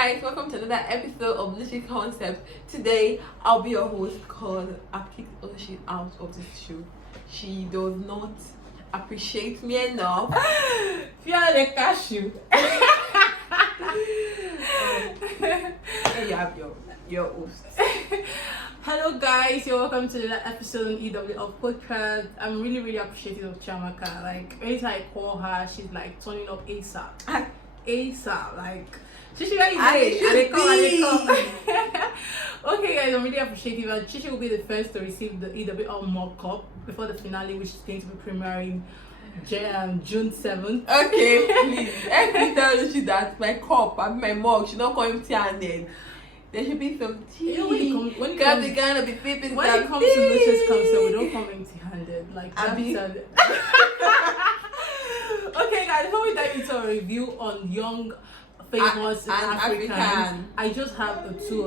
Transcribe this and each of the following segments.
guys, welcome to another episode of Luchi Concept. Today I'll be your host because I've kicked Luchi out of this show. She does not appreciate me enough. You're the cashew. And you have your host. Hello guys, you're welcome to the episode on EW of podcast. I'm really appreciative of Chiamaka. Like anytime I call her, she's like turning up ASAP. ASAP, like Chichi, where you come. Okay guys, I'm really appreciative, and Chichi will be the first to receive the EW More Cup before the finale, which is going to be premiering June 7th. Okay, please. Let me tell Luchi that my cup and my mug should not come empty-handed. There should be some tea. You know, when it comes when it comes to Luchi's concept, we don't come empty-handed. Like Abby. Okay guys, before we dive into a review on young famous African, I just have two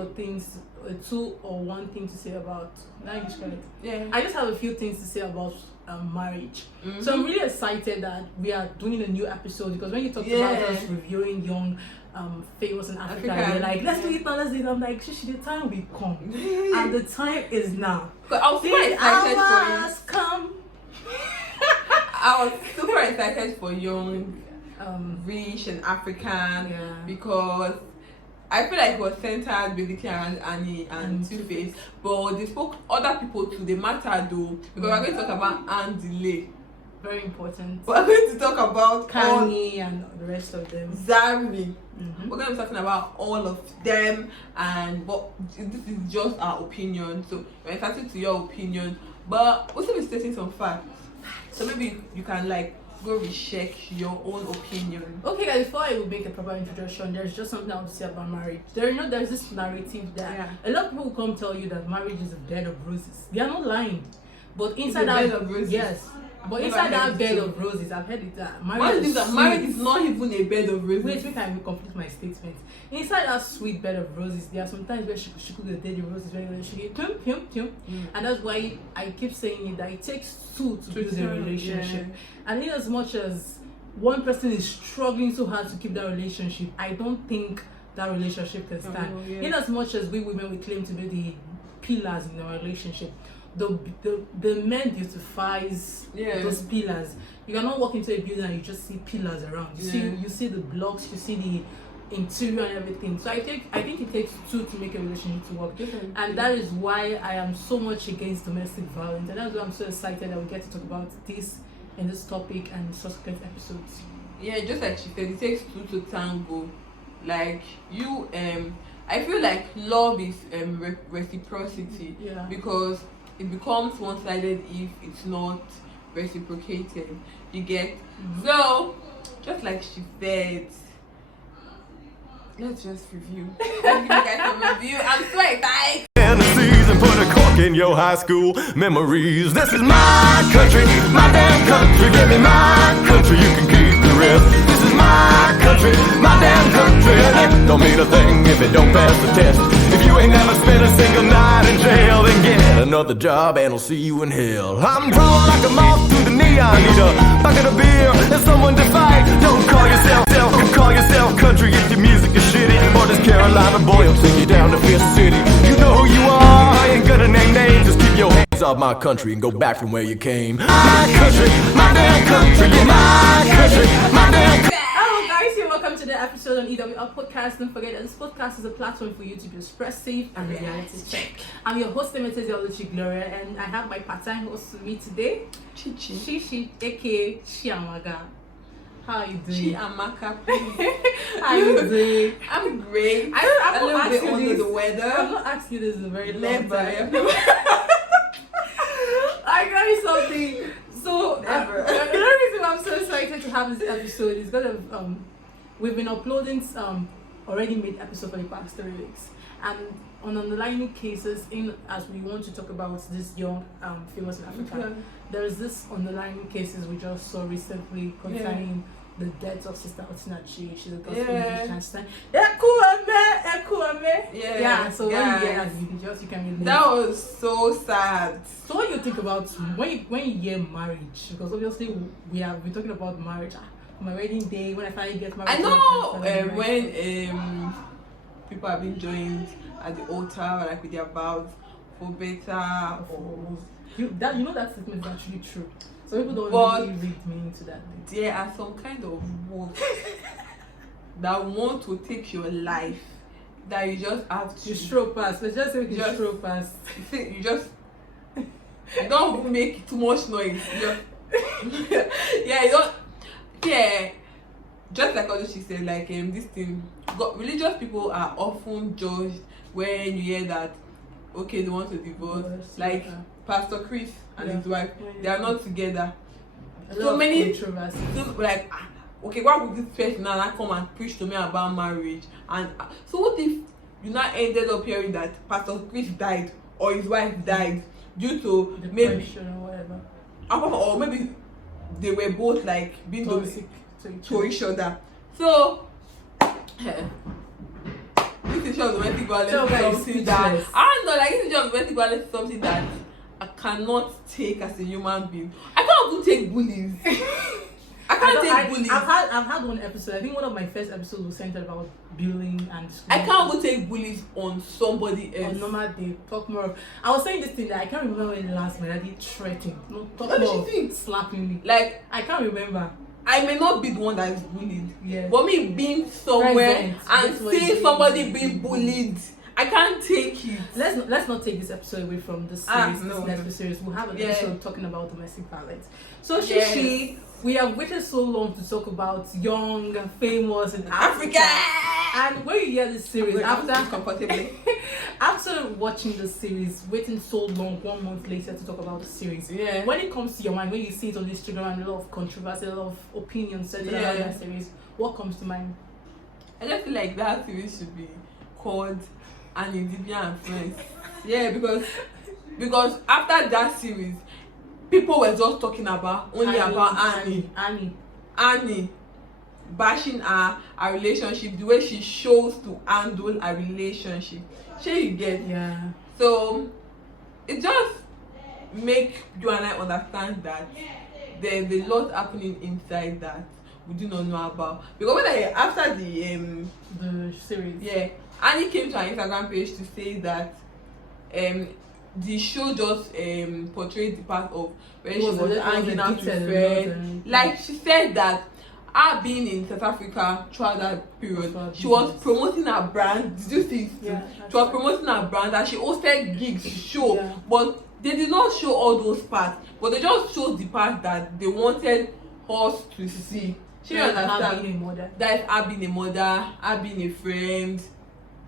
or one thing to say about language. Yeah. I just have a few things to say about marriage. Mm-hmm. So I'm really excited that we are doing a new episode, because when you talked about us reviewing young famous in Africa, you're like, let's do it now, let's do it. I'm like, Shishi, the time will come. And the time is now. I was super excited I was super excited for young rich and African, because I feel like it was centered basically around Annie and Two-Face, but they spoke other people too. They matter though, because we're going to talk about Anne Delay. Very important. We're going to talk about Kanye and the rest of them. Zarya. We're going to be talking about all of them, but this is just our opinion. So we're entitled to your opinion, but we'll still be stating some facts. So maybe you can like go recheck your own opinion. Okay guys, before I will make a proper introduction, there's just something I want to say about marriage. There's this narrative that a lot of people will come tell you that marriage is a bed of roses. They are not lying. But inside that bed of roses. Yes. But inside that bed of roses, I've heard it that marriage is not even a bed of roses. Wait, I will complete my statement. Inside that sweet bed of roses, there are sometimes where she could get the roses where she get and that's why I keep saying it, that it takes two to build a relationship. And in as much as one person is struggling so hard to keep that relationship, I don't think that relationship can stand. In as much as we women we claim to be the pillars in our relationship, the men beautifies those pillars. You cannot walk into a building and you just see pillars around. You see the blocks, you see the interior and everything. So I think it takes two to make a relationship to work. And that is why I am so much against domestic violence, and that's why I'm so excited that we get to talk about this in this topic and subsequent episodes. Yeah, just like she said, it takes two to tango. Like you, I feel like love is reciprocity. Because it becomes one-sided if it's not reciprocated. You get? So, just like she said, let's just review. Let's give you guys a review. I'm so excited. And put a cork in your high school memories. This is my country, my damn country. Give me my country, you can keep the rest. This is my country, my damn country. And it don't mean a thing if it don't pass the test. If you ain't never spent a single night in jail, then get another job and I'll see you in hell. I'm drawn like a moth through the neon. Need a bucket of beer and someone to fight. Don't call yourself country if your music is shitty. Or this Carolina boy will take you down to Fifth City. You know who you are, I ain't gonna name names. Just keep your hands off my country and go back from where you came. My country, my damn country, yeah, my country, my damn country. Hello guys, and welcome to the episode on EW Podcast. Don't forget that this podcast is a platform for you to be expressive and reality check. I'm your host, Luchi Gloria, and I have my part-time host with me today, Chichi, aka Chiamaka. How are you doing? Chiamaka, How are you doing? I'm great. I'm a little bit under the weather. I'm not asking you this in a very long time. I got you something. So the reason why I'm so excited to have this episode is because of we've been uploading already made episode for the past 3 weeks, and on underlying cases as we want to talk about this young famous in Africa, there's this underlying cases we just saw recently concerning the death of Sister Otinachi. She's a gospel musician. So when you hear that, you can relate. That was so sad. So when you think about when you hear marriage, because obviously we're talking about marriage. My wedding day, when I finally get married. I know when people have been joined at the altar, like with their vows for better or worse. You know that statement is actually true. So people don't really read meaning to that. There are some kind of words that want to take your life that you just have to. You stroke past. Let's just say you stroke past. You don't make too much noise. You don't. Just like what she said, like this thing. Religious people are often judged when you hear that. Okay, they want to divorce. Like Pastor Chris and his wife, they are not together. So many controversies. Like, okay, why would this person now come and preach to me about marriage? And so what if you now ended up hearing that Pastor Chris died or his wife died due to depression or whatever, or maybe they were both like being toxic to each other. So this is just domestic violence. Something that I don't know, like this is just domestic violence. Something that I cannot take as a human being. I can't even take bullies. I can't take bullies. I've had one episode. I think one of my first episodes was centered about bullying and I can't even take bullies on somebody else. On normal day, talk more. I was saying this thing that I can't remember when last my daddy threatened. No, talk what more. What did she think? Slapping me. Like I can't remember. I may not be the one that is bullied. Yeah. But me being somewhere and seeing somebody being bullied, I can't take it. Let's not take this episode away from the series. This series. We'll have an episode talking about domestic violence. So we have waited so long to talk about young, famous in Africa. And when you hear this series, after watching the series, waiting so long, 1 month later to talk about the series, when it comes to your mind, when you see it on Instagram, a lot of controversy, a lot of opinions said about that series, what comes to mind? I just feel like that series should be called An Individual and Friends. Because after that series, people were just talking about Annie, bashing her relationship, the way she chose to handle a relationship. You get? Yeah. So it just make you and I understand that there's a lot happening inside that we do not know about. Because when after the series, Annie came to her Instagram page to say that the show just portrayed the part of when she was hanging out with friends. Like she said that her being in South Africa throughout that period, she was promoting her brand. Did you see it? Yeah, she was promoting her brand and she hosted gigs to show. But they did not show all those parts. But they just showed the part that they wanted us to see. She understand her being a mother. That is her being a mother, her being a friend,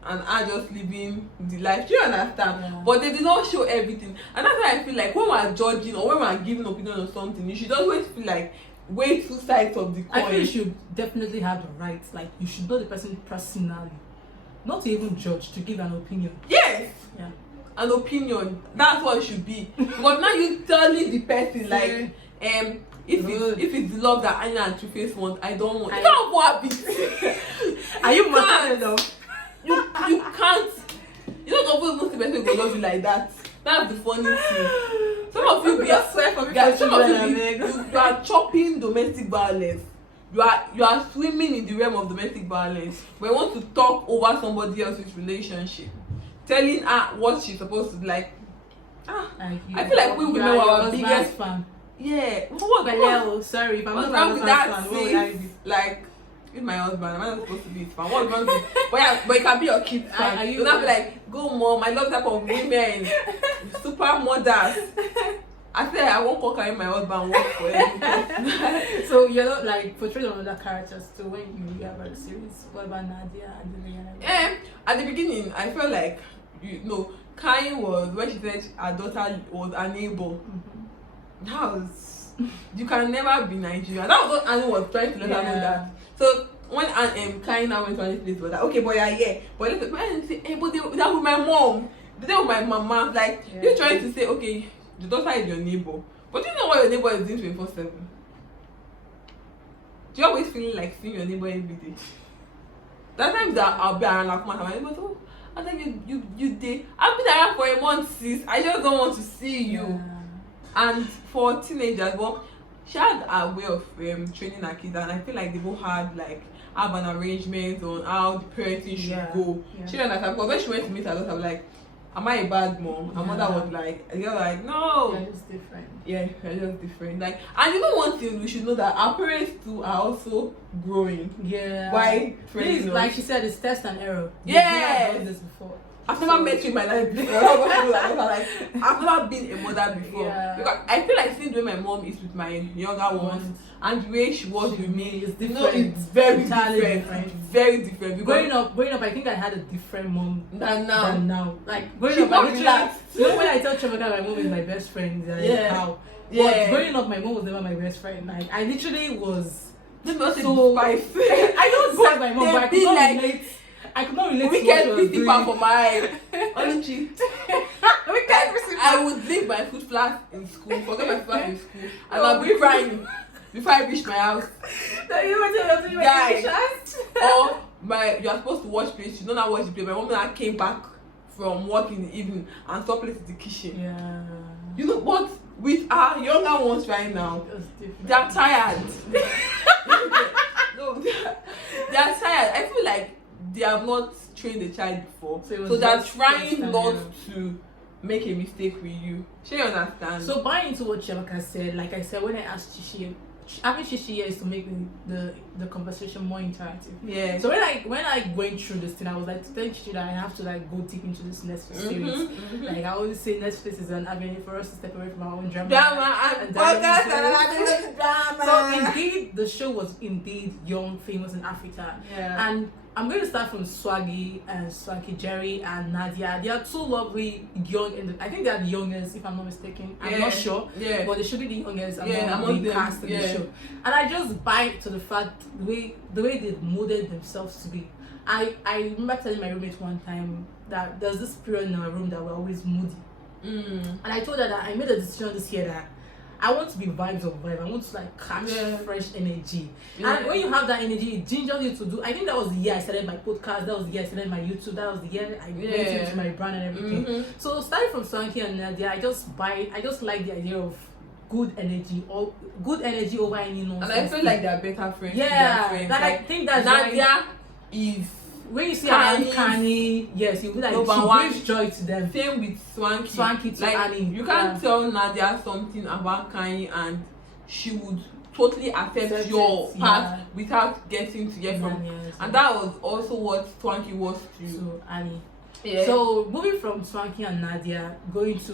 and her just living the life. Do you understand? Yeah. But they did not show everything. And that's why I feel like when we're judging or when we're giving opinion on something, you should always feel like way two sides of the coin. I feel you should definitely have the right, like you should know the person personally, not to even judge, to give an opinion. Yes. Yeah. An opinion. That's what it should be. Because now you telling the person like if it's the love that Anna and Two-Face want, I don't want. You can't want it. Are you mad enough? You can't. You don't know most people will love you like that. That's the funny thing. Some of you you are chopping domestic violence. You are swimming in the realm of domestic violence. But you want to talk over somebody else's relationship, telling her what she's supposed to like. I feel like we women are our biggest fan. Yeah. Sorry, if I'm not wrong with that fan, what would I be? Like, with my husband, I'm not supposed to be his fan. What wrong with but it can be your kid's fan. Are you not be like, go mom, I love type of women, super mothers. I said I won't call carry my husband work for him. So you're not like portrayed on other characters too when you hear about the series. What about Nadia and at the beginning, I felt like Kain was when she said her daughter was a neighbor. Mm-hmm. That was you can never be Nigerian. That was what Annie was trying to let her know that. So when Kain now went to this place, was like, okay, boy, yeah. But let's say, hey, but that with my mom. They with my mama. Like you're trying to say, okay, the daughter is your neighbor. But do you know what your neighbor is doing 24/7? Do you always feel like seeing your neighbor every day? That times that I'll be around like my neighbor, oh, I think you did. I've been around for a month, sis. I just don't want to see you. Yeah. And for teenagers, well, she had a way of training her kids, and I feel like they both had like have an arrangement on how the parenting should go. She understand, because when she went to meet her daughter, I was like, am I a bad mom? Her mother was like, no. You're just different. Yeah, we're just different. Like, and you know one thing we should know, that our parents too are also growing. Yeah. Why? Please, like she said, it's test and error. Yeah. I've done this before. I've never met you in my life before. Like, I've never been a mother before. Yeah. Because I feel like seeing the way my mom is with my younger ones and the way she was with me is different. No, it's very entirely different. Very different. Growing up, I think I had a different mom than now. Like growing up, I relaxed. You know when I tell Chiamaka my mom is my best friend, like, how? But growing up, my mom was never my best friend. Like I literally was. So I don't say my mom, but I could not relate. I could not relate to what she was doing. For my Luchi. I would leave my food flat in school, forget my food flat in school, and I'll be crying before I reach my house. Guys, or you are supposed to watch plays, you don't know watch the play. My mom and I came back from work in the evening and saw plays in the kitchen. Yeah. You know what? With our younger ones right now, they're tired. No, they're tired. I feel like they have not trained the child before, so they're trying not to make a mistake with you. She understand. So buying into what Chiamaka said, like I said, when I asked Chishi, having Chishi here is to make the conversation more interactive. Yeah. So when I went through this thing, I was like, to tell Chishi that I have to like go deep into this Netflix series. Like I always say, Netflix is an avenue for us to step away from our own drama. And drama. So indeed, the show was indeed young, famous in Africa. Yeah. And I'm going to start from Swaggy and Swanky Jerry and Nadia. They are two lovely young, I think they are the youngest, if I'm not mistaken. I'm not sure, but they should be the youngest among the cast in the show. And I just buy to the fact the way they molded themselves to be. I remember telling my roommate one time that there's this period in our room that we're always moody. And I told her that I made a decision this year that I want to be vibes of vibe. I want to like catch fresh energy. And when you have that energy, it gingers you to do. I think that was the year I started my podcast. That was the year I started my YouTube. That was the year I went into my brand and everything. So starting from Swanky and Nadia, I just like the idea of good energy over any nonsense. And I feel like they're better friends. Yeah, that like, I think that Nadia is. When you see Annie, yes, you feel like she brings joy to them. Same with Swanky to like, Annie. You can't tell Nadia something about Kanye and she would totally accept your part without getting to get from. And that was also what Swanky was to Annie. Yeah. So moving from Swanky and Nadia, going to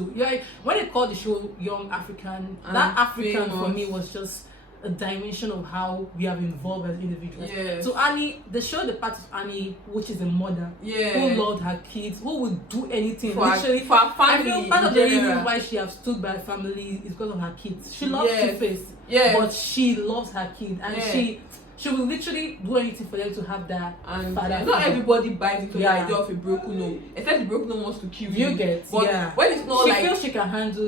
when they called the show Young African, that African for me was just a dimension of how we have evolved as individuals. So Annie, they showed the part of Annie, which is a mother who loved her kids, who would do anything for her family. I feel part of the reason why she has stood by her family is because of her kids. She loves Two-Face, but she loves her kid, and she will literally do anything for them to have that. And father. Not everybody buys into the idea of a broken home, except the broken home wants to kill you. But when it's not she feels she can handle.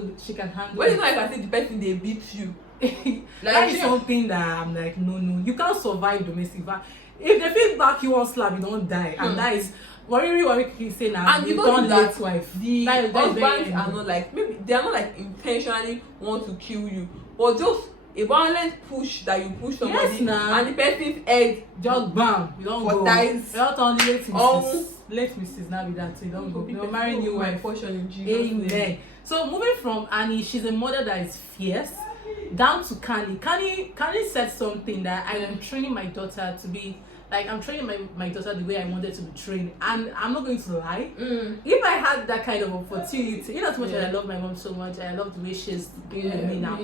When it's not like I say the person they beat you. Like that is something that I'm like, no, you can't survive domestic violence. If they feel back you one slap, you don't die, and that is what we say now. And you don't that wife. The husbands are not like, maybe they are not like intentionally want to kill you, but just a violent push that you push somebody and the person's head just bam, you don't go. Dies. You're not only late Mrs. Now with that, so you don't go. You're marrying new wife. Portion in Jesus' name. So moving from Annie, she's a mother that is fierce. Down to Kani said something that I am training my daughter to be like, I'm training my daughter the way I wanted to be trained, and I'm not going to lie. If I had that kind of opportunity, as much as I love my mom so much, I love the way she's being with me now.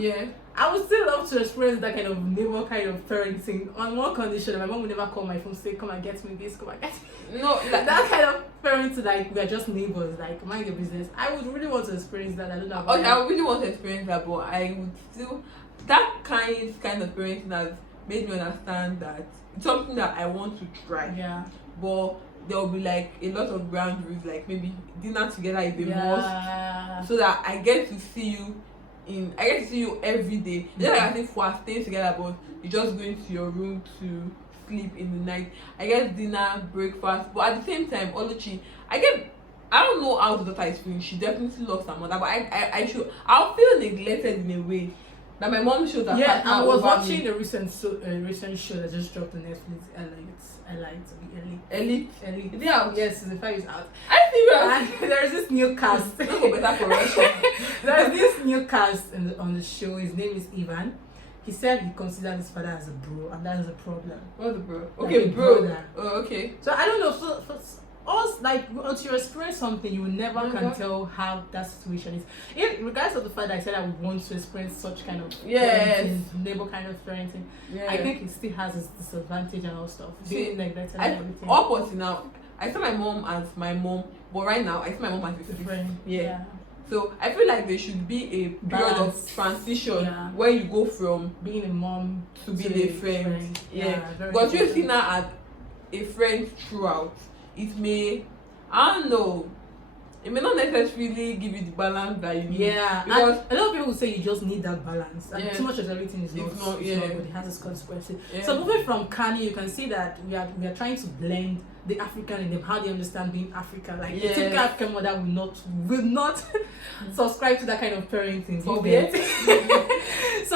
I would still love to experience that kind of neighbor kind of parenting on one condition. My mom would never call my phone say, come and get me this, come and get me. No, that kind of parenting, like we are just neighbors, like mind your business. I would really want to experience that. I don't know. Okay, I would really want to experience that, but I would still that kind of parenting has made me understand that it's something that I want to try. Yeah. But there will be like a lot of ground rules, like maybe dinner together is a must, so that I get to see you every day. Just like I think for us staying together, but you just go into your room to sleep in the night. I guess dinner, breakfast, but at the same time, Luchi, I don't know how the daughter is feeling. She definitely loves her mother, but I'll feel neglected in a way. That my mom showed her Yeah, partner I was over watching me. a recent show that just dropped on Netflix. Elite. Elite. Yeah. Yes, season 5 is out. I think And there's this new cast. no go better for Russia. There's this new cast on the show. His name is Ivan. He said he considered his father as a bro, and that is a problem. What's the bro? Like Okay, a bro. brother. Oh, okay. So I don't know. So for us, like until you experience something, you will never can tell how that situation is. In regards to the fact that I said I would want to experience such kind of parenting, neighbor kind of parenting, I think it still has its disadvantage and all stuff. Being neglected and everything. Up until now, I saw my mom as my mom, but right now I see my mom as a friend. Yeah. So I feel like there should be a period of transition where you go from being a mom to being a friend. Yeah. Because you see now as a friend throughout, it may, I don't know, it may not necessarily give you the balance that you need. Yeah, because and a lot of people will say you just need that balance. And too much of everything is not good. It has its consequences. Yeah. So moving from Kanye, you can see that we are trying to blend the African in them, how they understand being African. Like a typical African mother will not subscribe to that kind of parenting. So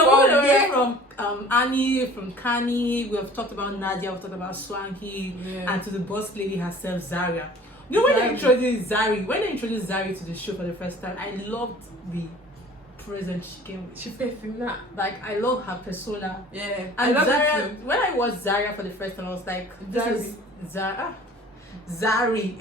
moving away from Annie, from Kanye, we have talked about Nadia, we've talked about Swanky, and to the boss lady herself, Zarya. You know, when they introduced Zarya to the show for the first time, I loved the present she came with. She facing that. Like, I love her persona. Yeah. And Zarya, when I watched Zarya for the first time, I was like, this is Zari.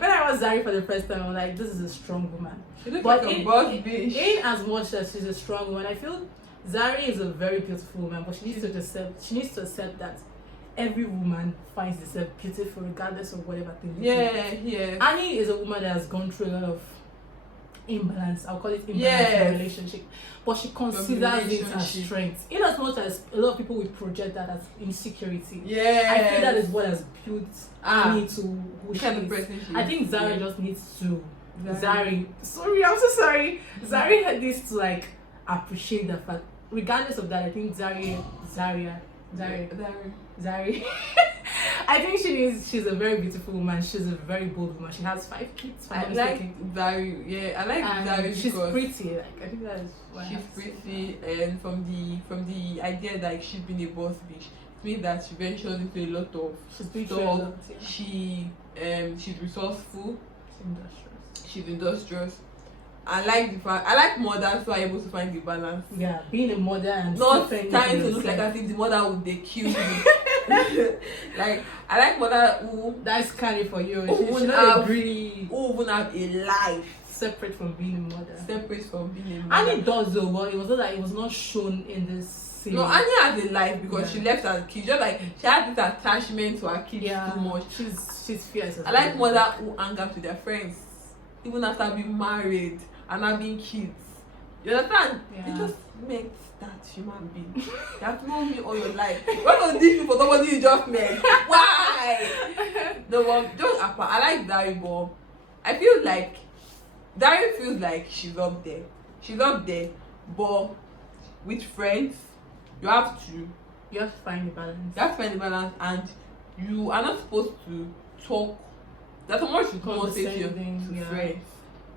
When I was Zari for the first time, I was like, this is a strong woman. She looks like a boss bitch. In as much as she's a strong woman, I feel Zari is a very beautiful woman, but she needs to accept that every woman finds herself beautiful regardless of whatever thing. Yeah. Annie is a woman that has gone through a lot of imbalance. I'll call it imbalance in a relationship, but she considers it as strength. In as much as a lot of people will project that as insecurity, I feel that is what has built Annie to who she is. I think Zarya just needs to Zari. Sorry, I'm so sorry. Zari needs to like appreciate the fact. Regardless of that, I think Zarya. I think she's a very beautiful woman. She's a very bold woman. She has 5 kids. I like Zarya. Yeah, I like Zarya. She's pretty. Like, I think that is why she's pretty, and from the idea that she's been a boss bitch, it means that she ventures into a lot of stuff. She's resourceful. She's industrious. I like mothers who are able to find the balance. Yeah, being a mother and not trying to look like as if the mother would they kill me. Like, I like mother who that's scary for you. Who even have a life separate from being a mother. And it does though, but it was not shown in this series. No, Annie has a life because she left her kids. Just like she has this attachment to her kids too much. She's fierce. I like mothers who hang out with their friends even after being married and having kids. You understand? They just met that human being. You have known me all your life. Why don't these people for somebody you just met? Why? No, but just I like Dari, but I feel like Dari feels like she's up there. But with friends, you have to find the balance. And you are not supposed to talk. There's so much conversation to friends.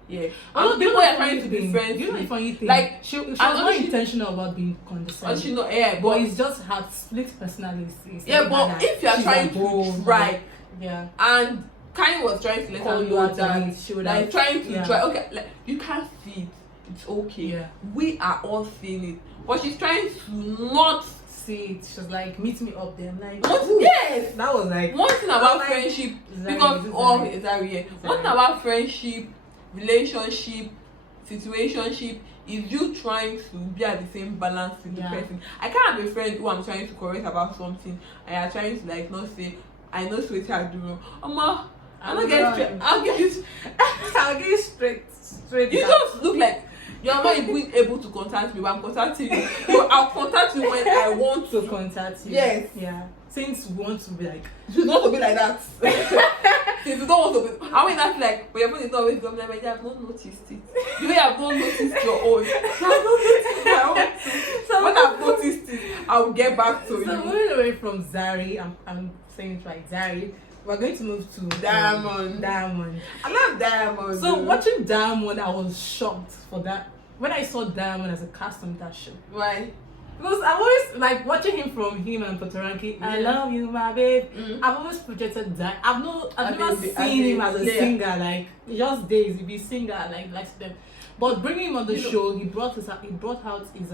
Yeah. And people are trying to be friends. You know the funny thing? Like she was not intentional about being condescending. But it's just her split personality. Yeah, but if you are trying to try, and Kanye was trying to let her know that she would like trying to try. Okay, like you can't see it. It's okay. Yeah. We are all seeing it. But she's trying to not see it. She's like, meet me up there. I'm like, yes. That was like one thing about friendship because one thing about friendship, relationship, situationship is you trying to be at the same balance with the person. I can't have a friend who I'm trying to correct about something and I'm trying to like not say I know sweetie I do wrong. I'm not getting straight. I'll give you straight. You just look like you're not even able to contact me, but I'm contacting you. I'll contact you when I want to contact you. Yes. Yeah. Since we want to be like, you don't want to be like that. Since you don't want to be, I mean that's like, but your phone is not always going like, I've not noticed it. You may have not noticed your own. So when I've noticed it, I'll get back to you. So moving away from Zari, I'm saying it right, Zari. We're going to move to Diamond. I love Diamond. So watching Diamond, I was shocked for that when I saw Diamond as a cast on that show. Why? Because I'm always like watching him from him and Coparenting. I love you, my babe. I've always projected that. I've never seen him as a singer. Like just days, he'd be singer like them. But bringing him on the show, he brought out his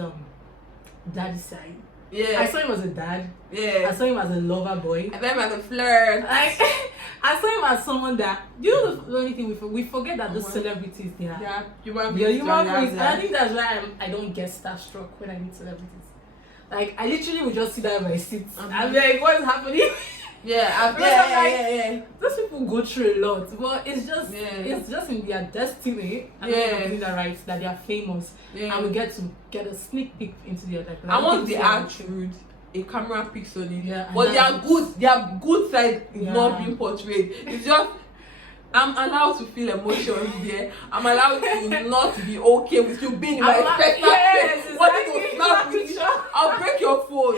daddy side. Yeah. I saw him as a dad. Yeah. I saw him as a lover boy. I saw him as a flirt. I saw him as someone that, you know, the only thing we forget that those celebrities, they are human beings. And I think that's why I don't get starstruck when I meet celebrities. Like, I literally would just sit down in my seat. I'm like, what is happening? Yeah. Those people go through a lot, but it's just in their destiny. And that right, that they are famous, and we get to get a sneak peek into their life. And once they are rude, a camera picks on it. But their good side is not being portrayed. It's just I'm allowed to feel emotions there. I'm allowed to not be okay with you being in my expected place. Wanting to snap with you. I'll break your phone.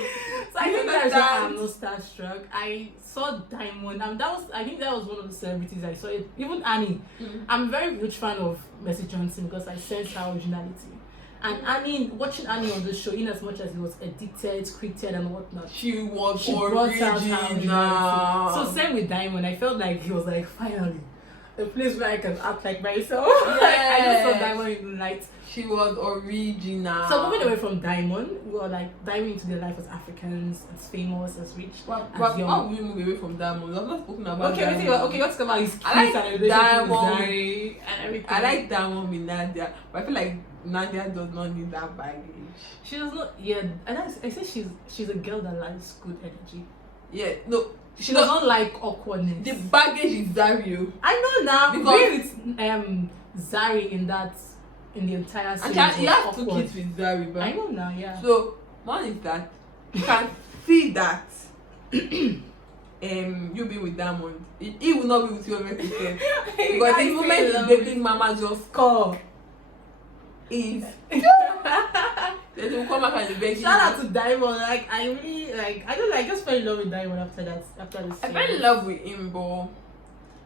So I think that's why I'm not starstruck. I saw Diamond, and I think that was one of the celebrities I saw. It. Even Annie. I'm a very huge fan of Mercy Johnson because I sense her originality. And Annie, watching Annie on the show, in as much as it was edited, scripted, and whatnot, she brought out her originality. So same with Diamond. I felt like he was like, finally, a place where I can act like myself. I just saw Diamond in the night. She was original. So moving away from Diamond, we were like diving into their life as Africans, as famous, as rich, as young. How do we move away from Diamond? I've not spoken about Diamond. Let's talk about his kids and Diamond and everything. I like Diamond with Nadia, but I feel like Nadia does not need that baggage. She does not. Yeah, and I say she's a girl that likes good energy. Yeah, no. She doesn't like awkwardness. The baggage is Zarya. I know now. Because with Zarya in the entire series. And he has 2 kids with Zarya. I know now, yeah. So one is that you can see that you be with Diamond. He will not be with you 100%. Because the moment the baby mama just call is they will come back and beg. Shout out to Diamond. Like I really I just fell in love with Diamond after this. I fell in love with him, but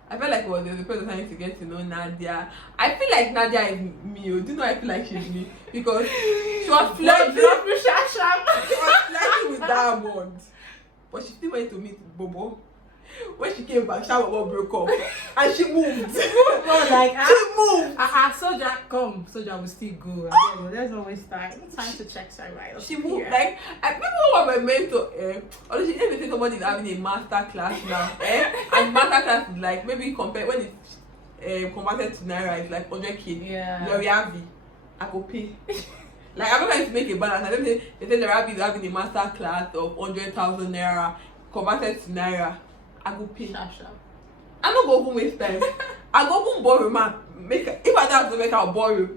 I felt like there was a person trying to get to know Nadia. I feel like Nadia is me. Do you know I feel like she's me? Because she was flirting with Diamond. But she still went to meet Bobo. When she came back, Bobo broke up. And she moved. She moved. Soldier will still go. There's always time to check Zarya. She moved. Like, people who were my mentor, honestly, if you somebody is having a master class now, and master class is like, maybe compare when it's converted to Naira, it's like 100K. Yeah. I go pay. Like, I'm not going to make a balance. They say the Ravi is having a master class of 100,000 Naira converted to Naira. I go pay. Sharp. I don't go home waste time. I go home borrow, man. If I don't have to make, I'll borrow.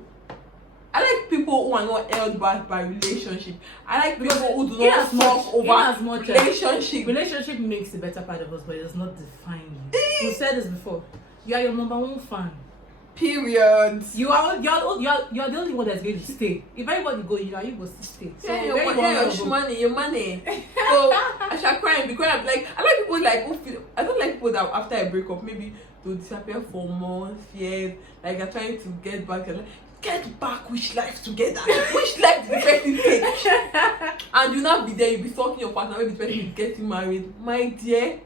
I like people who are not held back by relationship. I like people who do not talk over relationship. Relationship makes the better part of us, but it does not define you. You said this before. You are your number 1 fan. Period. You're the only one that's going to stay. If everybody go, you go to stay. So your money. So I shall cry because I'm like, I like people like who feel. I don't like people that after I break up maybe to disappear for months, years. Like they're trying to get back. Like, get back, which life together? Which life did the person take? And you not be there. You be talking your partner. Maybe the person is getting married. My dear,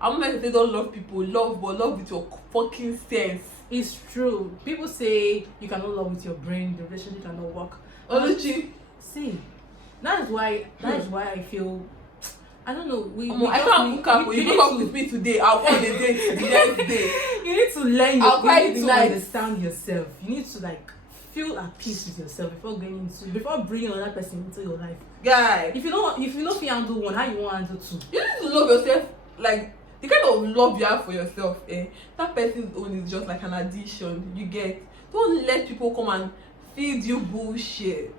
I'm not going to say don't love people. Love, but love with your fucking sense. It's true. People say you cannot love with your brain, the relationship cannot work. Luchi. See, that is why I feel, I don't know. I can't hook up. You hook up with me today. I'll go on a date the next day. You need to learn. You need to understand yourself. You need to like feel at peace with yourself before bringing another person into your life. Guys, if you don't feel handle one, how you want to handle 2? You need to love yourself like. The kind of love you have for yourself, that person's own is just like an addition. You get. Don't let people come and feed you bullshit.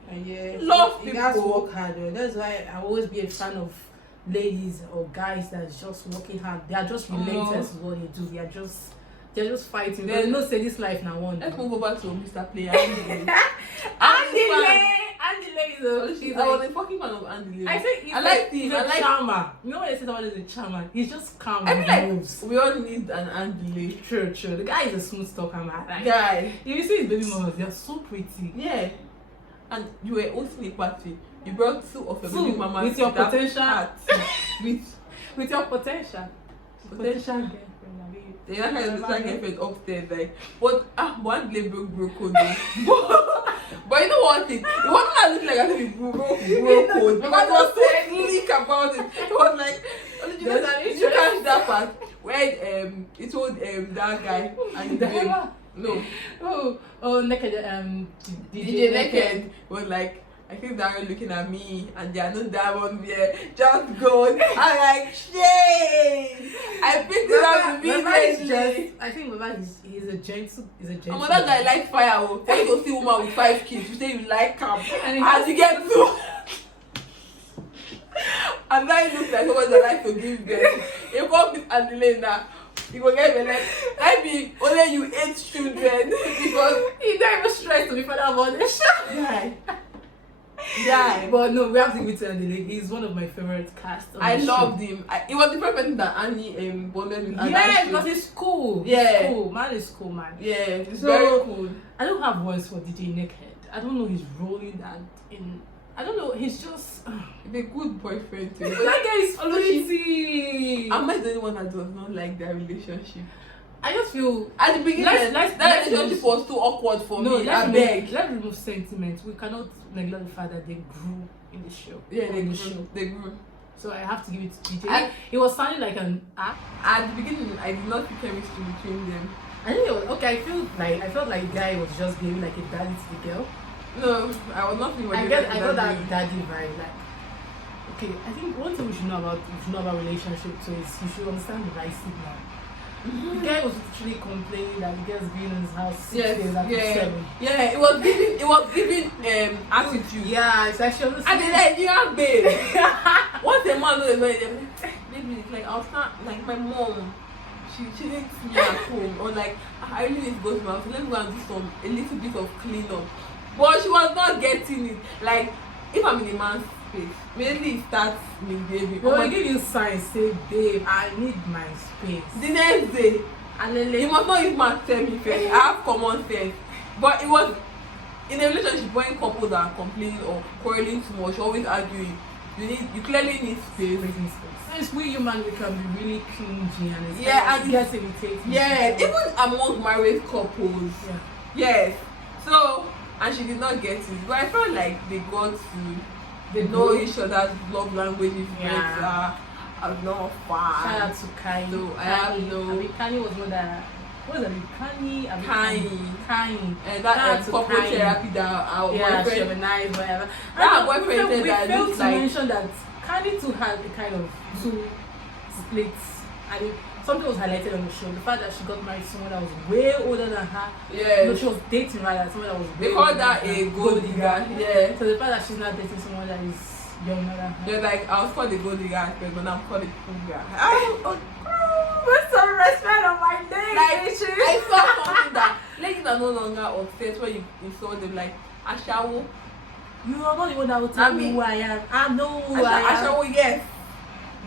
Love people. You guys work hard. That's why I always be a fan of ladies or guys that's just working hard. They are just related to what they do. They're just fighting. They don't say this life now one. Let's move over to Mr. Player. Andile I was a fucking fan of Andile. I like him. I like charmer. You know what they say about a charmer? He's just calm. I feel like we all need an Andile. True. The guy is a smooth talker, man. Guy. If you see his baby mamas, they are so pretty. Yeah. and you were hosting a party. You brought 2 of your baby mamas with your to that potential party. with your potential girlfriend. The other guy is like girlfriend upstairs, like, but one day broke code. But you know one thing, it wasn't that look like as if it broke code, because it was so slick about it. It was like, did you catch that part when he told that guy and naked DJ Naked was like, I think Zarya looking at me and there are no diamonds there, just gold. I'm like, shit! I picked it up immediately. I think Baba he's a gentle. And that guy likes fire. When you go see woman with 5 kids, you say you like camp, and you get 2. And then it looks like someone that likes to give birth. You go meet Adelena, you go get like, that be only you 8 children because he don't even stressed to be father about the show. Yeah, but no, we have to give it to Andile. He's one of my favorite cast. I loved him. It was the person that Annie bonded with. Yeah, because he's cool. Yeah, he's cool. Man is cool, man. Yeah, it's very cool. I don't have words for DJ Naked. I don't know his role in that. I don't know. He's just a good boyfriend too. That guy is pretty. Am I the only one that does not like their relationship? I just feel at the beginning that relationship was too awkward for me. Let's remove sentiment. We cannot neglect the fact that they grew in the show. Yeah, they grew. So I have to give it to DJ. It was sounding like an act. At the beginning, I did not see chemistry between them. I think it was okay. I felt like the guy was just giving like a daddy to the girl. No, I was not feeling. I got that daddy vibe. Like, okay, I think one thing we should know about relationship too is you should understand the right signal. The guy was literally complaining that the girl's been in his house 6 days after 7. Yeah, it was giving attitude. Yeah, it's actually and then like, yeah, babe. Once a man knows maybe it's like I'll start like my mom. She needs me at home, or like I really need to go to my house. So let me go and do a little bit of cleanup. But she was not getting it. Like if I'm in a man's space, maybe it starts me, baby. But I give you signs, say, babe, I need my space. The next day, you must not use my tell me first. I have common sense. But it was in a relationship when couples are complaining or quarreling too much, always arguing. You clearly need space. Since we human, we can be really clingy and it's and gets irritating. Yeah, even among married couples. Yeah. Yes. So, and she did not get it. But I felt like they got to. They know each other's love languages. Yeah. I'm not fine. Shout out to Kai. So I have no. Kanye was one that. What was it? Kanye. And that couple therapy that our boyfriend. She nice, whatever. That boyfriend said that failed to like mention that Kanye too had a kind of 2 splits. I mean, something was highlighted on the show. The fact that she got married to someone that was way older than her. Yeah. No, she was dating rather someone that was way they call that a gold digger. Yeah. So the fact that she's not dating someone that is younger than her. They're like, I was called a gold digger but now I'm called a cougar. Put some respect on my name. Like, I saw something that ladies are no longer upset when you saw them like Ashawo. You are not the one that will tell me who I am. I know who I am. Ashawo, yes.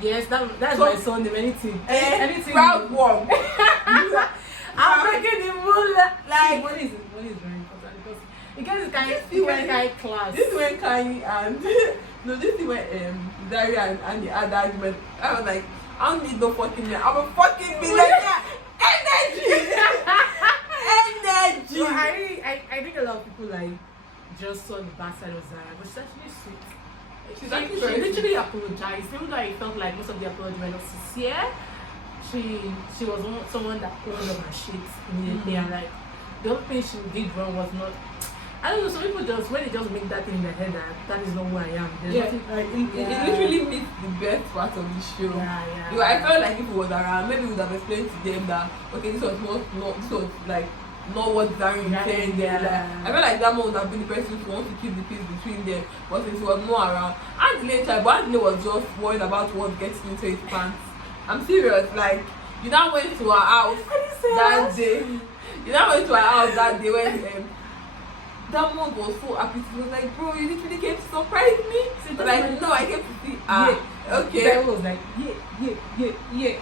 Yes, that's so, my son name. Anything. Proud one. I'm breaking the rule. Like money is very important because it gets kind of class. This when Kanye and no, this is when Zarya and the other men. I was like, I don't need no fucking man. I'm a fucking millionaire. Energy. So I think a lot of people like just saw the bad side of Zarya, but she's actually sweet. She literally apologized. Even though I felt like most of the apology were not sincere, she was someone that owned up her shit immediately, and like the other thing she did wrong was not. I don't know. Some people just when they just make that thing in their head that is not who I am. It literally missed the best part of the show. I felt like if it was around, maybe we would have explained to them that okay, this was not what Zarya intended. I felt like that man would have been the person who wants to keep the peace between them, but since he was not around, Adile was just worried about what gets into his pants. I'm serious. Like you now went to her house that day. You now went to her house that day when that man was so happy. He was like, bro, you literally came to surprise me. But like, no, I came to see. Okay. That was like, yeah.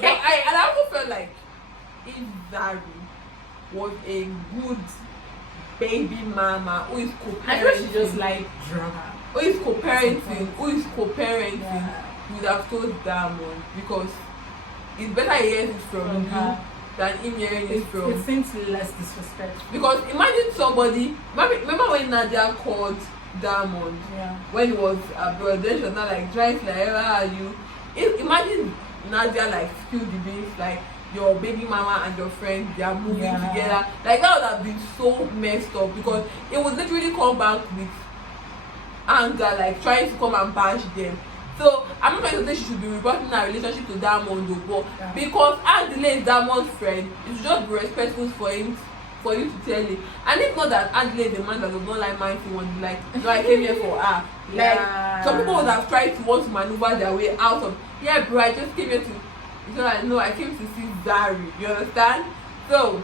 But I also felt like if Zarya was a good baby mama who is I feel she co-parenting, just like drama. who is co-parenting, would have told Diamond, because it's better he hears it from you than him hearing it from. It seems less disrespectful. Because imagine somebody, remember when Nadia called Diamond when he was abroad, then she was not like, drive like, where are you? Imagine Nadia like spill the beans, like your baby mama and your friend, they are moving together. Like that would have been so messed up, because it would literally come back with anger, like trying to come and bash them. So I'm not trying to say she should be reporting her relationship to Diamond, but because Adelaide is Diamond's friend, it should just be respectful for you to tell it. And it's not that Adelaide is the man that does not like mindful one, like, no, I came here for her. Like some people would have tried to want to maneuver their way out of, yeah bro, I just came here to, it's not like, no, I came to see Zarya, you understand? So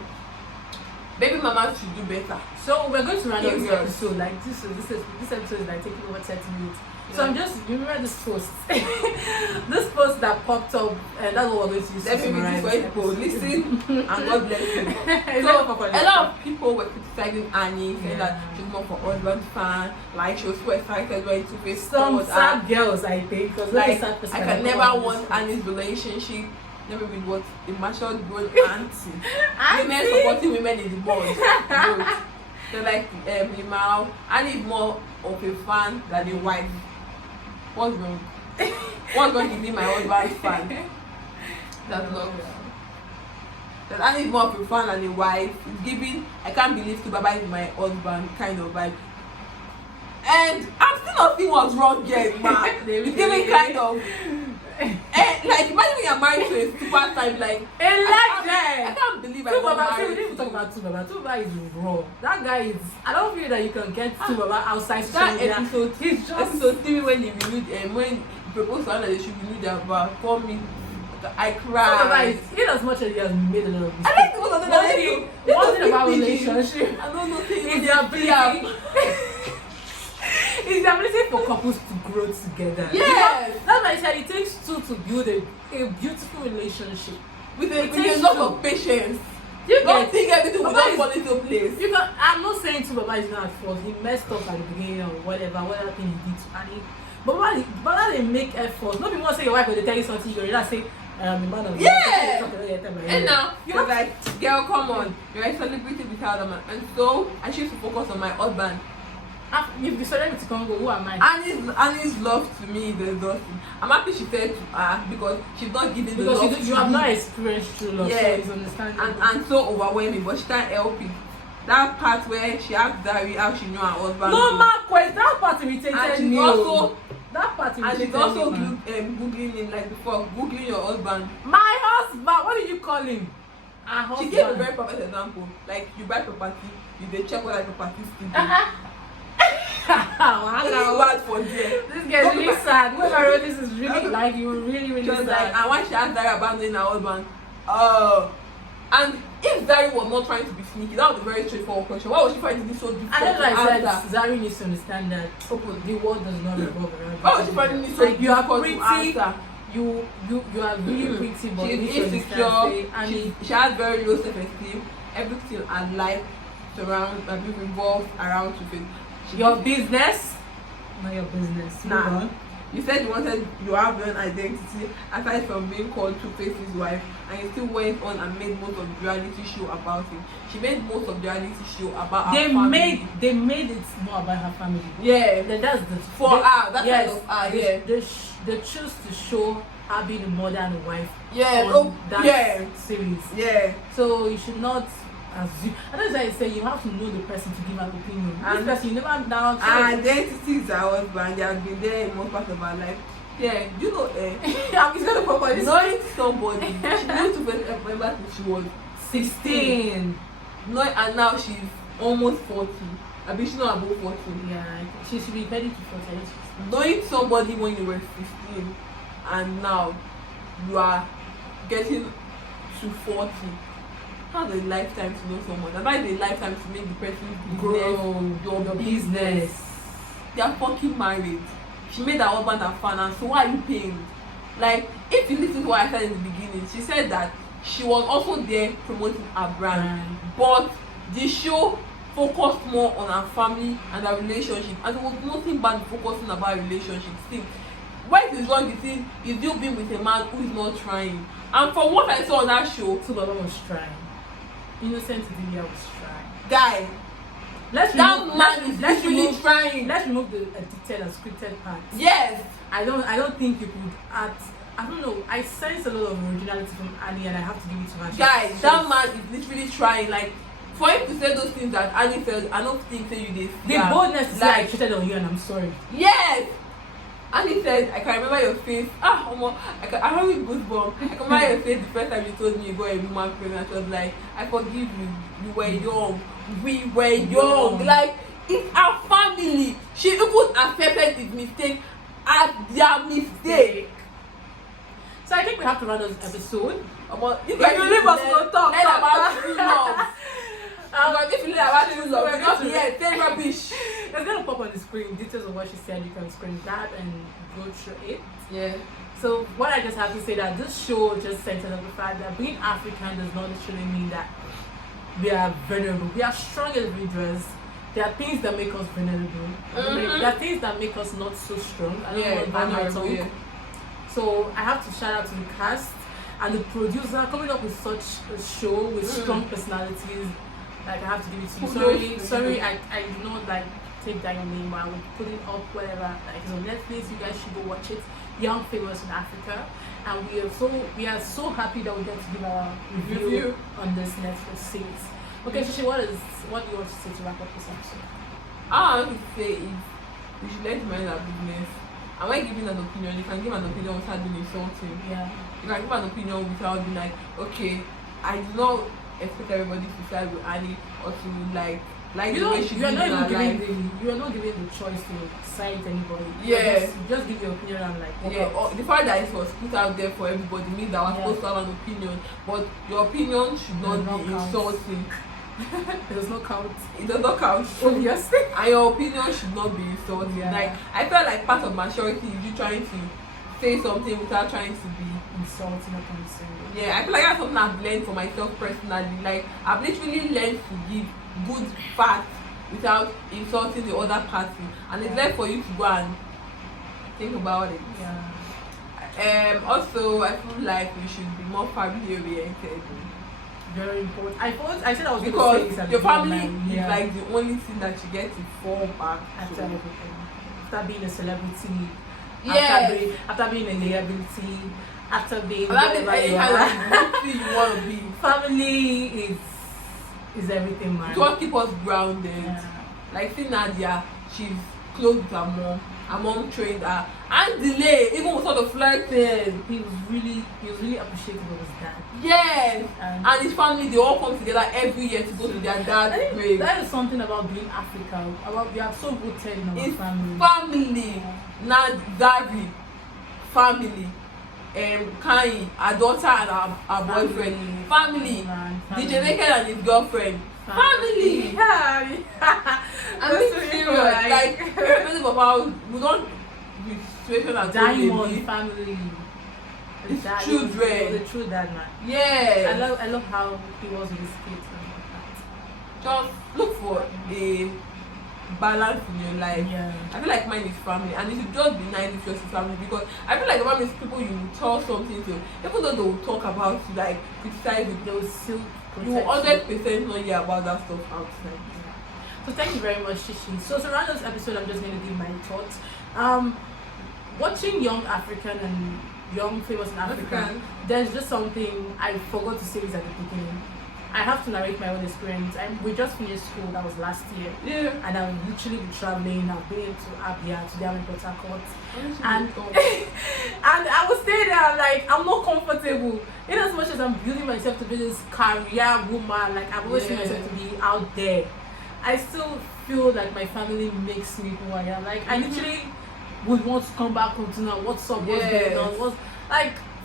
baby mamas should do better. So we're going to run this episode. Like this episode is like taking over 30 minutes. So I'm just, you remember this post? This post that popped up, and that's what we're going to use to summarize. Listen and God bless you. So a lot of people were criticizing Annie, saying that she's not for husband fan, like she was so excited when Two-Face some sad girls, I think, because like I can never want Annie's relationship. Never been what a mature grown auntie. Women supporting women in the board. So like Limau, Annie is more of a fan than a wife. What's wrong? What's going to be my husband's fan? That's not real. That Annie is more of a fan than a wife. It's giving, I can't believe to Baba is my husband kind of vibe. And I'm still not seeing what's wrong yet, man. It's giving kind of. Like imagine when you're married to a super type, like I can't believe I got married. We didn't even talk about Two Baba is raw. That guy is, I don't feel that you can get Two Baba outside that episode. He's just episode 3 when they renewed when he proposed to her that they should renew their vow. Call me, I cried. Two Baba is, in as much as he has made a lot of mistakes. I like most of them. One thing about relationship, I don't know. is the ability. It's the ability for couples to grow together. Yes. That's why I said it takes two to build a beautiful relationship. With a lot of patience. You don't think everything will not fall into place. You can, I'm not saying Two Baba is not at fault. He messed up at the beginning or whatever thing he did to Annie. But why they make efforts? Not people say your wife will tell you something, you're not saying I'm a man of and now you're like, girl, come on, you're a celebrity without a man. And so I choose to focus on my husband. If the celebrity can go, who am I? Annie's love to me is exhausting. I'm happy she said to her because she's not giving the love. Because you have not experienced true love, so it's understandable. And so overwhelming, but she can't help it. That part where she asked Zarya how she knew her husband. No, Marquez, that part irritated me. And she's also Googling him like before, Googling your husband. My husband, what did you call him? She gave a very perfect example. Like you buy property, you check what like property still. Bad for there. This girl is really sad. Whoever wrote this is really like you were really sad. Like, and when she asked Zarya abandoning her husband, and if Zarya was not trying to be sneaky, that was a very straightforward question. Why was she finding this so difficult? And then I said Zarya needs to understand that the world does not revolve around. Why was she finding this so like, you are pretty? You are really pretty, but she's insecure. She has very low self-esteem. Everything and life revolves around Two-Face. Your business, not your business. Nah. You said you have your own identity aside from being called Two-Face's wife, and you still went on and made most of the reality show about him. She made most of the reality show about her family. They made it more about her family. Yeah. Then that's the they choose to show her being a mother and a wife. Series. Yeah. So you should not assume. I don't know if I say you have to know the person to give an opinion. And this person you never now. Identity is our husband. They have been there in most part of her life. Yeah, you know, I'm just gonna properly knowing somebody. She knew to remember since she was 16. And now she's almost 40. I mean, she's not above 40. Yeah, she should be ready to 40. Knowing somebody when you were 15 and now you are getting to 40. Not a lifetime to know someone. That's not a lifetime to make the person grow your business. They are fucking married. She made her husband a fan, and so why are you paying? Like, if you listen to what I said in the beginning, she said that she was also there promoting her brand. But the show focused more on her family and her relationship, and there was nothing bad focusing about relationships. See, what is wrong is you being with a man who is not trying. And from what I saw on that show, Baba was trying. Innocent Dilia was trying. Guy, that man is literally trying. Let's remove the detailed and scripted part. Yes. I don't think you could act. I don't know. I sense a lot of originality from Annie, and I have to give it to her. Guys, that man is literally trying. Like, for him to say those things that Annie felt, I don't think that you did. The boldness to say I cheated on you and I'm sorry. Yes. Annie said, I can remember your face. I have a goosebumps. I can remember your face the first time you told me you got a woman pregnant. I was like, I forgive you. You were young. We were young. Like, it's our family. She even accepted his mistake as their mistake. So I think we have to run this episode. If you leave us to talk about true love. If you leave about true love, we're not here. Say rubbish. It's gonna pop on the screen. Details of what she said. You can screen that and go through it. Yeah. So what I just have to say that this show just centers on the fact that being African does not literally mean that we are vulnerable. We are strong individuals. There are things that make us vulnerable. There are things that make us not so strong. I don't know about my tongue. So I have to shout out to the cast and the producer coming up with such a show with strong personalities. Like, I have to give it to you. Sorry, I do not like take down your name, but I will put it up whatever. Like, it's on Netflix. You guys should go watch it. Young Famous in Africa, and we are so happy that we get to give our review on this Netflix series. Okay, Shishi, what do you want to say to wrap up this episode? I want to say is we should let mind our business. And when giving an opinion, you can give an opinion without being insulting. Yeah. You can give an opinion without being like, okay, I do not expect everybody to side with Annie or to like the way she's living her life. You are not giving the choice to side with anybody. Yeah. Just give your opinion and like. The fact that it was put out there for everybody means that we're supposed to have an opinion, but your opinion should not be insulting. It does not count. It does not count. Obviously. And your opinion should not be insulting. Yeah. Like, I felt like part of maturity is you trying to say something without trying to be insulting or condescending. Yeah, I feel like that's something I've learned for myself personally. Like, I've literally learned to give good facts without insulting the other party, and it's left for you to go and think about it. Yeah. Also, I feel like we should be more family oriented. Very important. I said I was because your family is like the only thing that you get to fall back after everything. After being a celebrity, after being a liability, after being whatever you want to be. Family is everything, man. It will keep us grounded. Yeah. Like, see Nadia, she's close with her mom. Her mom trained her. And Delay, even with all the flirting, he was really appreciative of his dad. Yes. And his family, they all come together every year to go to their dad's grave. That is something about being African. We are so rooted in our family. Family. Now Zarya, family. Kai, her daughter and her boyfriend. Family. The Jamaican and his girlfriend. Family. Yeah. I'm being serious. Like, irrespective of how we don't be situation as Diamond family. It's children. The true dad, man. Yeah. I love how he was with his kids and all that. Just look for a balance in your life. Yeah. I feel like mine is family, and it should just be nice if you're family, because I feel like the one is people you will tell something to, even though they will talk about you, like criticize you, they will still you will 100% not hear about that stuff outside. So thank you very much, Shishi. So to round this episode, I'm just going to give my thoughts. Watching Young African and Young Famous in Africa, there's just something I forgot to say this at the beginning. I have to narrate my own experience. We just finished school, that was last year. Yeah. And I've literally been traveling. I've been to Abia, today I'm in Port Harcourt. And I was staying there like, I'm not comfortable. In as much as I'm building myself to be this career woman, like I've always seen myself to be out there, I still feel like my family makes me who I am. Like, I literally would want to come back home to know what's up, what's going on,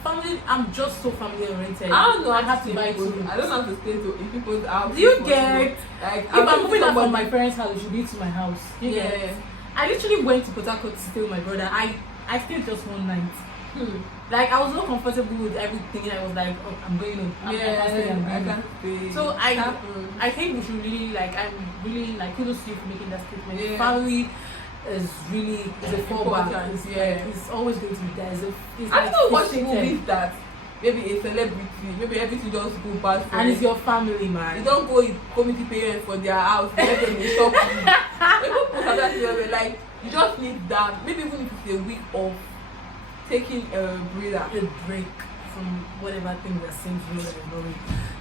family. I'm just so family oriented. I don't know. I have to buy food. I don't have to stay in people's house. Do you get? Like, if I'm moving out from my parents' house, it should be to my house. You get? I literally went to Port Harcourt to stay with my brother. I stayed just one night. Like I was not comfortable with everything. I was like, oh, I'm going home. I can't stay. So I think we should really like. I'm really like kudos to you for making that statement. Yeah. Family is really a fallback. It's always going to be there. I don't know what movies that maybe a celebrity, maybe everything just go bad for and them. it's your family, man. You don't go with community parents for their house, let them dey shop you. Maybe put that level, like you just need that. Maybe even if it's a week of taking a breather. A break from whatever thing we're seeing through and ignoring.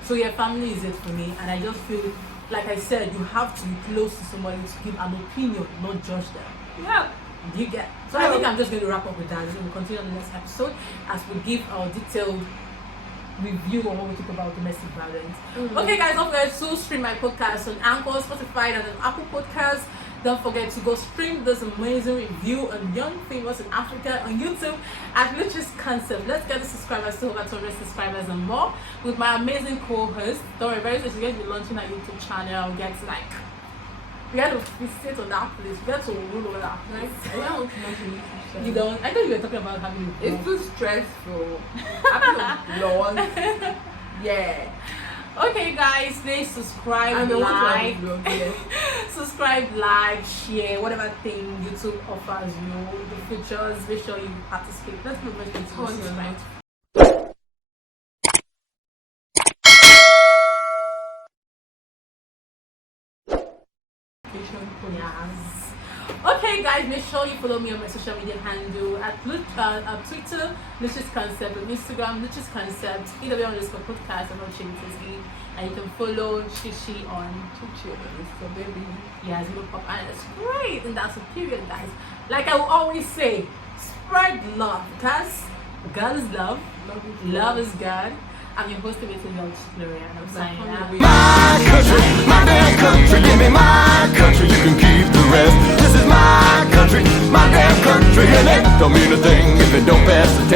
So yeah, family is it for me, and I just feel like I said, you have to be close to somebody to give an opinion, not judge them. Yeah. You get. So I think I'm just going to wrap up with that. We'll continue on the next episode as we give our detailed review on what we talk about domestic violence. Okay, guys, don't forget to stream my podcast on Anchor, Spotify, and on Apple Podcasts. Don't forget to go stream this amazing review on Young Famous in Africa on YouTube at Luchi's Concept. Let's get the subscribers to over 200 subscribers and more with my amazing co-host. Don't worry, very soon we're going to be launching our YouTube channel. We got to sit on that place. We got to rule over that place. You don't? I thought you were talking about having a It's too stressful. Lord. Yeah. Okay, guys, please subscribe, like, subscribe, like, share, whatever thing YouTube offers you, the features. Make sure you participate. Let's move on to subscribe. Yes. Okay, guys, make sure you follow me on my social media handle at Twitter, Luchi's Concept, on Instagram, Luchi's Concept, EW_podcast, and on Chiamaka. And you can follow Shishi on Twitter, baby. Yes, you look up, and it's great, and that's a period, guys. Like I will always say, spread love, because God is love, love is God. I'm your host, Gloria, and I'm signing out. My country, my damn country, give me my country, you can keep the rest. This is my country, my damn country, and it don't mean a thing if it don't pass the test.